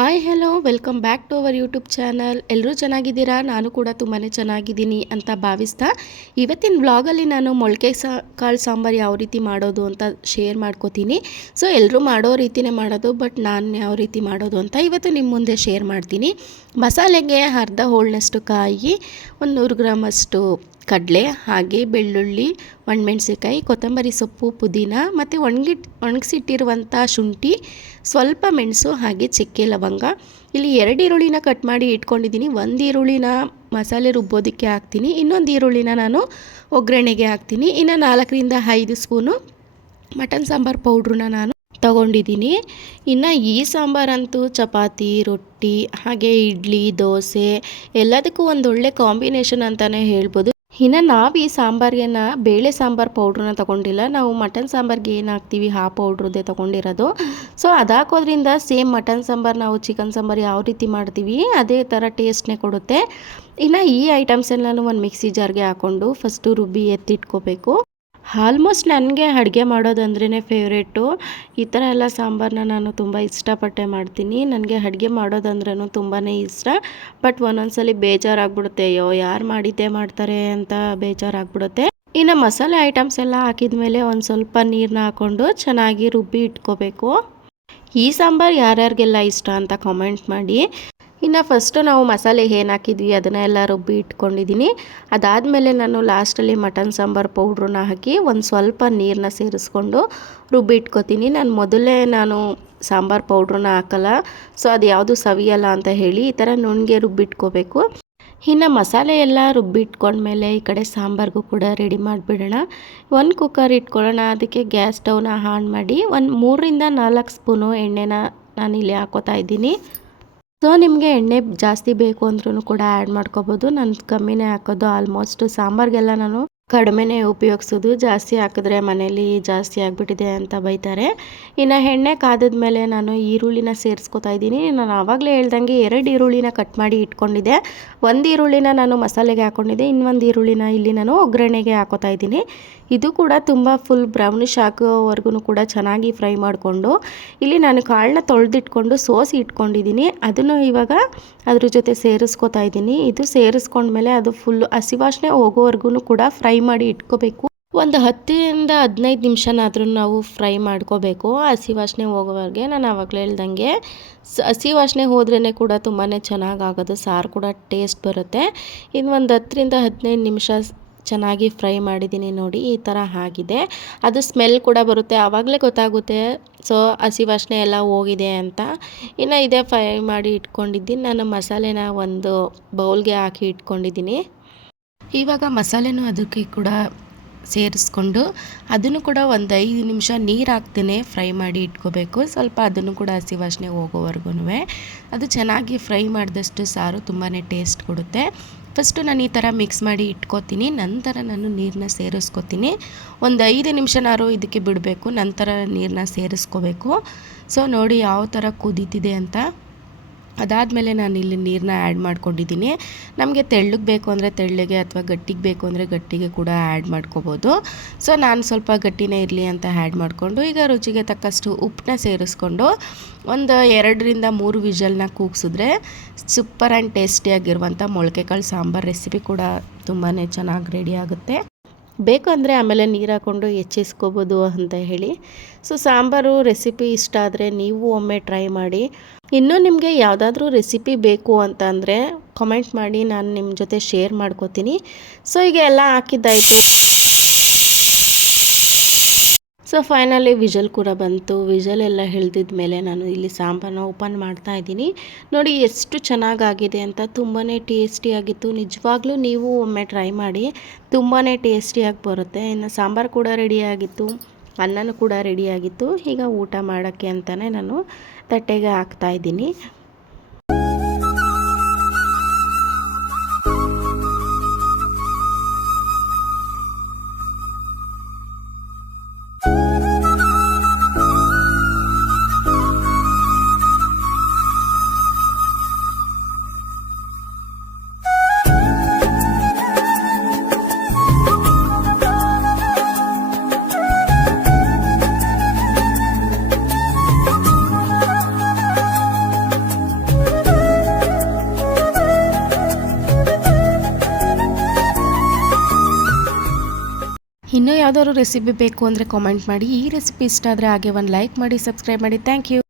Hi hello welcome back to our YouTube channel. ಎಲ್ಲರೂ ಚೆನ್ನಾಗಿದ್ದೀರಾ? ನಾನು ಕೂಡ ತುಂಬಾ ಚೆನ್ನಾಗಿದ್ದೀನಿ ಅಂತ ಭಾವಿಸ್ತಾ ಇವತ್ತಿನ ವ್ಲಾಗಲ್ಲಿ ನಾನು ಮೊಳಕೆ ಕಾಳು ಸಾಂಬಾರು ಯಾವ ರೀತಿ ಮಾಡೋದು ಅಂತ ಶೇರ್ ಮಾಡ್ಕೋತೀನಿ. ಸೊ ಎಲ್ಲರೂ ಮಾಡೋ ರೀತಿಯೇ ಮಾಡೋದು, ಬಟ್ ನಾನು ಯಾವ ರೀತಿ ಮಾಡೋದು ಅಂತ ಇವತ್ತು ನಿಮ್ಮ ಮುಂದೆ ಶೇರ್ ಮಾಡ್ತೀನಿ. ಮಸಾಲೆಗೆ ಅರ್ಧ ಹೋಳಿನಷ್ಟು ಕಾಯಿ, ಒಂದು 100 ಗ್ರಾಮಷ್ಟು ಕಡಲೆ, ಹಾಗೆ ಬೆಳ್ಳುಳ್ಳಿ, ಒಣಮೆಣಸಿಕಾಯಿ, ಕೊತ್ತಂಬರಿ ಸೊಪ್ಪು, ಪುದೀನ ಮತ್ತು ಒಣಗಿಸಿಟ್ಟಿರುವಂಥ ಶುಂಠಿ, ಸ್ವಲ್ಪ ಮೆಣಸು, ಹಾಗೆ ಚಕ್ಕೆ ಲವಂಗ. ಇಲ್ಲಿ 2 ಈರುಳ್ಳಿನ ಕಟ್ ಮಾಡಿ ಇಟ್ಕೊಂಡಿದ್ದೀನಿ. 1 ಈರುಳ್ಳಿನ ಮಸಾಲೆ ರುಬ್ಬೋದಕ್ಕೆ ಹಾಕ್ತೀನಿ, ಇನ್ನೊಂದು ಈರುಳ್ಳಿನ ನಾನು ಒಗ್ಗರಣೆಗೆ ಹಾಕ್ತೀನಿ. ಇನ್ನು 4ರಿಂದ 5 ಸ್ಪೂನು ಮಟನ್ ಸಾಂಬಾರು ಪೌಡ್ರನ್ನ ನಾನು ತಗೊಂಡಿದ್ದೀನಿ. ಇನ್ನು ಈ ಸಾಂಬಾರಂತೂ ಚಪಾತಿ, ರೊಟ್ಟಿ, ಹಾಗೆ ಇಡ್ಲಿ, ದೋಸೆ ಎಲ್ಲದಕ್ಕೂ ಒಂದೊಳ್ಳೆ ಕಾಂಬಿನೇಷನ್ ಅಂತಲೇ ಹೇಳ್ಬೋದು. ಇನ್ನು ನಾವು ಈ ಸಾಂಬಾರಿಗೆ ಬೇಳೆ ಸಾಂಬಾರು ಪೌಡ್ರನ್ನ ತೊಗೊಂಡಿಲ್ಲ, ನಾವು ಮಟನ್ ಸಾಂಬಾರಿಗೆ ಏನು ಹಾಕ್ತೀವಿ ಆ ಪೌಡ್ರದ್ದೇ ತೊಗೊಂಡಿರೋದು. ಸೊ ಅದು ಹಾಕೋದ್ರಿಂದ ಸೇಮ್ ಮಟನ್ ಸಾಂಬಾರು ನಾವು ಚಿಕನ್ ಸಾಂಬಾರು ಯಾವ ರೀತಿ ಮಾಡ್ತೀವಿ ಅದೇ ಥರ ಟೇಸ್ಟ್ನೇ ಕೊಡುತ್ತೆ. ಇನ್ನು ಈ ಐಟಮ್ಸ್ ಎಲ್ಲನೂ ಒಂದು ಮಿಕ್ಸಿ ಜಾರ್ಗೆ ಹಾಕ್ಕೊಂಡು ಫಸ್ಟು ರುಬ್ಬಿ ಎತ್ತಿಟ್ಕೋಬೇಕು. ಆಲ್ಮೋಸ್ಟ್ ನನಗೆ ಅಡುಗೆ ಮಾಡೋದಂದ್ರೇ ಫೇವ್ರೇಟು. ಈ ಥರ ಎಲ್ಲ ಸಾಂಬಾರನ್ನ ನಾನು ತುಂಬ ಇಷ್ಟಪಟ್ಟೆ ಮಾಡ್ತೀನಿ. ನನಗೆ ಅಡುಗೆ ಮಾಡೋದಂದ್ರೂ ತುಂಬಾ ಇಷ್ಟ. ಬಟ್ ಒಂದೊಂದ್ಸಲಿ ಬೇಜಾರಾಗ್ಬಿಡುತ್ತೆ, ಅಯ್ಯೋ ಯಾರು ಮಾಡಿದ್ದೇ ಮಾಡ್ತಾರೆ ಅಂತ ಬೇಜಾರಾಗ್ಬಿಡುತ್ತೆ. ಇನ್ನು ಮಸಾಲೆ ಐಟಮ್ಸ್ ಎಲ್ಲ ಹಾಕಿದ ಮೇಲೆ ಒಂದು ಸ್ವಲ್ಪ ನೀರನ್ನ ಹಾಕ್ಕೊಂಡು ಚೆನ್ನಾಗಿ ರುಬ್ಬಿ ಇಟ್ಕೋಬೇಕು. ಈ ಸಾಂಬಾರು ಯಾರ್ಯಾರಿಗೆಲ್ಲ ಇಷ್ಟ ಅಂತ ಕಾಮೆಂಟ್ ಮಾಡಿ. ಇನ್ನು ಫಸ್ಟು ನಾವು ಮಸಾಲೆ ಏನು ಹಾಕಿದ್ವಿ ಅದನ್ನೆಲ್ಲ ರುಬ್ಬಿ ಇಟ್ಕೊಂಡಿದ್ದೀನಿ. ಅದಾದಮೇಲೆ ನಾನು ಲಾಸ್ಟಲ್ಲಿ ಮಟನ್ ಸಾಂಬಾರು ಪೌಡ್ರನ್ನ ಹಾಕಿ ಒಂದು ಸ್ವಲ್ಪ ನೀರನ್ನ ಸೇರಿಸ್ಕೊಂಡು ರುಬ್ಬಿ ಇಟ್ಕೊತೀನಿ. ನಾನು ಸಾಂಬಾರು ಪೌಡ್ರನ್ನ ಹಾಕಲ್ಲ, ಸೊ ಅದು ಯಾವುದು ಸವಿಯಲ್ಲ ಅಂತ ಹೇಳಿ ಈ ಥರ ನುಣ್ಣಗೆ ರುಬ್ಬಿಟ್ಕೋಬೇಕು. ಇನ್ನು ಮಸಾಲೆ ಎಲ್ಲ ರುಬ್ಬಿಟ್ಕೊಂಡ್ಮೇಲೆ ಈ ಕಡೆ ಸಾಂಬಾರಿಗೂ ಕೂಡ ರೆಡಿ ಮಾಡಿಬಿಡೋಣ. ಒಂದು ಕುಕ್ಕರ್ ಇಟ್ಕೊಳ್ಳೋಣ. ಅದಕ್ಕೆ ಗ್ಯಾಸ್ ಸ್ಟವ್ನ ಆನ್ ಮಾಡಿ ಒಂದು 3ರಿಂದ 4 ಸ್ಪೂನು ಎಣ್ಣೆನ ನಾನಿಲ್ಲಿ ಹಾಕೋತಾ ಇದ್ದೀನಿ. ಸೊ ನಿಮಗೆ ಎಣ್ಣೆ ಜಾಸ್ತಿ ಬೇಕು ಅಂದ್ರೂ ಕೂಡ ಆ್ಯಡ್ ಮಾಡ್ಕೋಬೋದು. ನಾನು ಕಮ್ಮಿನೇ ಹಾಕೋದು. ಆಲ್ಮೋಸ್ಟ್ ಸಾಂಬಾರಿಗೆಲ್ಲ ನಾನು ಕಡಿಮೆನೇ ಉಪಯೋಗಿಸೋದು. ಜಾಸ್ತಿ ಹಾಕಿದ್ರೆ ಮನೇಲಿ ಜಾಸ್ತಿ ಆಗಿಬಿಟ್ಟಿದೆ ಅಂತ ಬೈತಾರೆ. ಇನ್ನು ಎಣ್ಣೆ ಕಾದಿದ ಮೇಲೆ ನಾನು ಈರುಳ್ಳಿನ ಸೇರಿಸ್ಕೊತಾ ಇದ್ದೀನಿ. ನಾನು ಆವಾಗಲೇ ಹೇಳ್ದಂಗೆ 2 ಈರುಳ್ಳಿನ ಕಟ್ ಮಾಡಿ ಇಟ್ಕೊಂಡಿದ್ದೆ. 1 ಈರುಳ್ಳಿನ ನಾನು ಮಸಾಲೆಗೆ ಹಾಕ್ಕೊಂಡಿದ್ದೆ, ಇನ್ನೊಂದು ಈರುಳ್ಳಿನ ಇಲ್ಲಿ ನಾನು ಒಗ್ಗರಣೆಗೆ ಹಾಕೋತಾ ಇದ್ದೀನಿ. ಇದು ಕೂಡ ತುಂಬ ಫುಲ್ ಬ್ರೌನಿಷ್ ಆಗೋವರೆಗೂ ಕೂಡ ಚೆನ್ನಾಗಿ ಫ್ರೈ ಮಾಡಿಕೊಂಡು ಇಲ್ಲಿ ನಾನು ಕಾಳನ್ನ ತೊಳೆದಿಟ್ಕೊಂಡು ಸೋಸಿ ಇಟ್ಕೊಂಡಿದ್ದೀನಿ. ಅದನ್ನು ಇವಾಗ ಅದ್ರ ಜೊತೆ ಸೇರಿಸ್ಕೊತಾ ಇದ್ದೀನಿ. ಇದು ಸೇರಿಸ್ಕೊಂಡ್ಮೇಲೆ ಅದು ಫುಲ್ಲು ಹಸಿ ವಾಸನೆ ಹೋಗೋವರೆಗೂ ಕೂಡ ಫ್ರೈ ಮಾಡಿ ಇಟ್ಕೋಬೇಕು. ಒಂದು 10ರಿಂದ 15 ನಿಮಿಷನಾದ್ರೂ ನಾವು ಫ್ರೈ ಮಾಡ್ಕೋಬೇಕು ಹಸಿ ವಾಸನೆ ಹೋಗೋವರೆಗೆ. ನಾನು ಆವಾಗಲೇ ಹೇಳ್ದಂಗೆ ಹಸಿ ವಾಸನೆ ಹೋದ್ರೇ ಕೂಡ ತುಂಬಾ ಚೆನ್ನಾಗಾಗೋದು, ಸಾರು ಕೂಡ ಟೇಸ್ಟ್ ಬರುತ್ತೆ. ಇನ್ನು ಒಂದು 10ರಿಂದ 15 ನಿಮಿಷ ಚೆನ್ನಾಗಿ ಫ್ರೈ ಮಾಡಿದ್ದೀನಿ. ನೋಡಿ ಈ ಥರ ಆಗಿದೆ. ಅದು ಸ್ಮೆಲ್ ಕೂಡ ಬರುತ್ತೆ, ಆವಾಗಲೇ ಗೊತ್ತಾಗುತ್ತೆ ಸೊ ಹಸಿ ವಾಸನೆ ಎಲ್ಲ ಹೋಗಿದೆ ಅಂತ. ಇನ್ನು ಇದೇ ಫ್ರೈ ಮಾಡಿ ಇಟ್ಕೊಂಡಿದ್ದೀನಿ. ನಾನು ಮಸಾಲೆನ ಒಂದು ಬೌಲ್ಗೆ ಹಾಕಿ ಇಟ್ಕೊಂಡಿದ್ದೀನಿ. ಇವಾಗ ಮಸಾಲೆನೂ ಅದಕ್ಕೆ ಕೂಡ ಸೇರಿಸ್ಕೊಂಡು ಅದನ್ನು ಕೂಡ ಒಂದು 5 ನಿಮಿಷ ನೀರು ಹಾಕ್ತೇನೆ ಫ್ರೈ ಮಾಡಿ ಇಟ್ಕೋಬೇಕು. ಸ್ವಲ್ಪ ಅದನ್ನು ಕೂಡ ಹಸಿ ವಾಸನೆ ಹೋಗೋವರೆಗೂ ಅದು ಚೆನ್ನಾಗಿ ಫ್ರೈ ಮಾಡಿದಷ್ಟು ಸಾರು ತುಂಬಾ ಟೇಸ್ಟ್ ಕೊಡುತ್ತೆ. ಫಸ್ಟು ನಾನು ಈ ಥರ ಮಿಕ್ಸ್ ಮಾಡಿ ಇಟ್ಕೋತೀನಿ, ನಂತರ ನಾನು ನೀರನ್ನ ಸೇರಿಸ್ಕೋತೀನಿ. ಒಂದು 5 ನಿಮಿಷನಾರು ಇದಕ್ಕೆ ಬಿಡಬೇಕು, ನಂತರ ನೀರನ್ನ ಸೇರಿಸ್ಕೋಬೇಕು. ಸೊ ನೋಡಿ ಯಾವ ಥರ ಕುದೀತಿದೆ ಅಂತ. ಅದಾದಮೇಲೆ ನಾನು ಇಲ್ಲಿ ನೀರನ್ನ ಆ್ಯಡ್ ಮಾಡ್ಕೊಂಡಿದ್ದೀನಿ. ನಮಗೆ ತೆಳ್ಳಗೆ ಬೇಕು ಅಂದರೆ ತೆಳ್ಳಗೆ, ಅಥವಾ ಗಟ್ಟಿಗೆ ಬೇಕು ಅಂದರೆ ಗಟ್ಟಿಗೆ ಕೂಡ ಆ್ಯಡ್ ಮಾಡ್ಕೋಬೋದು. ಸೊ ನಾನು ಸ್ವಲ್ಪ ಗಟ್ಟಿನೇ ಇರಲಿ ಅಂತ ಆ್ಯಡ್ ಮಾಡಿಕೊಂಡು ಈಗ ರುಚಿಗೆ ತಕ್ಕಷ್ಟು ಉಪ್ಪನ್ನ ಸೇರಿಸ್ಕೊಂಡು ಒಂದು 2ರಿಂದ 3 ವಿಷಲ್ನ ಕೂಗಿಸಿದ್ರೆ ಸೂಪರ್ ಆ್ಯಂಡ್ ಟೇಸ್ಟಿಯಾಗಿರುವಂಥ ಮೊಳಕೆ ಕಾಳು ಸಾಂಬಾರು ರೆಸಿಪಿ ಕೂಡ ತುಂಬಾ ಚೆನ್ನಾಗಿ ರೆಡಿ ಆಗುತ್ತೆ. ಬೇಕು ಅಂದರೆ ಆಮೇಲೆ ನೀರು ಹಾಕ್ಕೊಂಡು ಹೆಚ್ಚಿಸ್ಕೋಬೋದು ಅಂತ ಹೇಳಿ. ಸೊ ಸಾಂಬಾರು ರೆಸಿಪಿ ಇಷ್ಟ ಆದರೆ ನೀವು ಒಮ್ಮೆ ಟ್ರೈ ಮಾಡಿ. ಇನ್ನೂ ನಿಮಗೆ ಯಾವುದಾದ್ರೂ ರೆಸಿಪಿ ಬೇಕು ಅಂತ ಅಂದರೆ ಕಾಮೆಂಟ್ ಮಾಡಿ, ನಾನು ನಿಮ್ಮ ಜೊತೆ ಶೇರ್ ಮಾಡ್ಕೋತೀನಿ. ಸೊ ಈಗ ಎಲ್ಲ ಹಾಕಿದ್ದಾಯಿತು. ಸೊ ಫೈನಲಿ ವಿಷಲ್ ಕೂಡ ಬಂತು. ವಿಷಲ್ ಎಲ್ಲ ಹಿಡಿದಿದ ಮೇಲೆ ನಾನು ಇಲ್ಲಿ ಸಾಂಬಾರನ್ನ ಓಪನ್ ಮಾಡ್ತಾ ಇದ್ದೀನಿ. ನೋಡಿ ಎಷ್ಟು ಚೆನ್ನಾಗಾಗಿದೆ ಅಂತ, ತುಂಬಾ ಟೇಸ್ಟಿಯಾಗಿತ್ತು. ನಿಜವಾಗ್ಲೂ ನೀವು ಒಮ್ಮೆ ಟ್ರೈ ಮಾಡಿ, ತುಂಬಾ ಟೇಸ್ಟಿಯಾಗಿ ಬರುತ್ತೆ. ಇನ್ನು ಸಾಂಬಾರು ಕೂಡ ರೆಡಿಯಾಗಿತ್ತು, ಅನ್ನನೂ ಕೂಡ ರೆಡಿಯಾಗಿತ್ತು. ಈಗ ಊಟ ಮಾಡೋಕ್ಕೆ ಅಂತಲೇ ನಾನು ತಟ್ಟೆಗೆ ಹಾಕ್ತಾಯಿದ್ದೀನಿ. ಇನ್ನೂ ಯಾವುದಾದ್ರು ರೆಸಿಪಿ ಬೇಕು ಅಂದರೆ ಕಾಮೆಂಟ್ ಮಾಡಿ. ಈ ರೆಸಿಪಿ ಇಷ್ಟ ಆದರೆ ಹಾಗೆ ಒಂದು ಲೈಕ್ ಮಾಡಿ, ಸಬ್ಸ್ಕ್ರೈಬ್ ಮಾಡಿ. Thank you.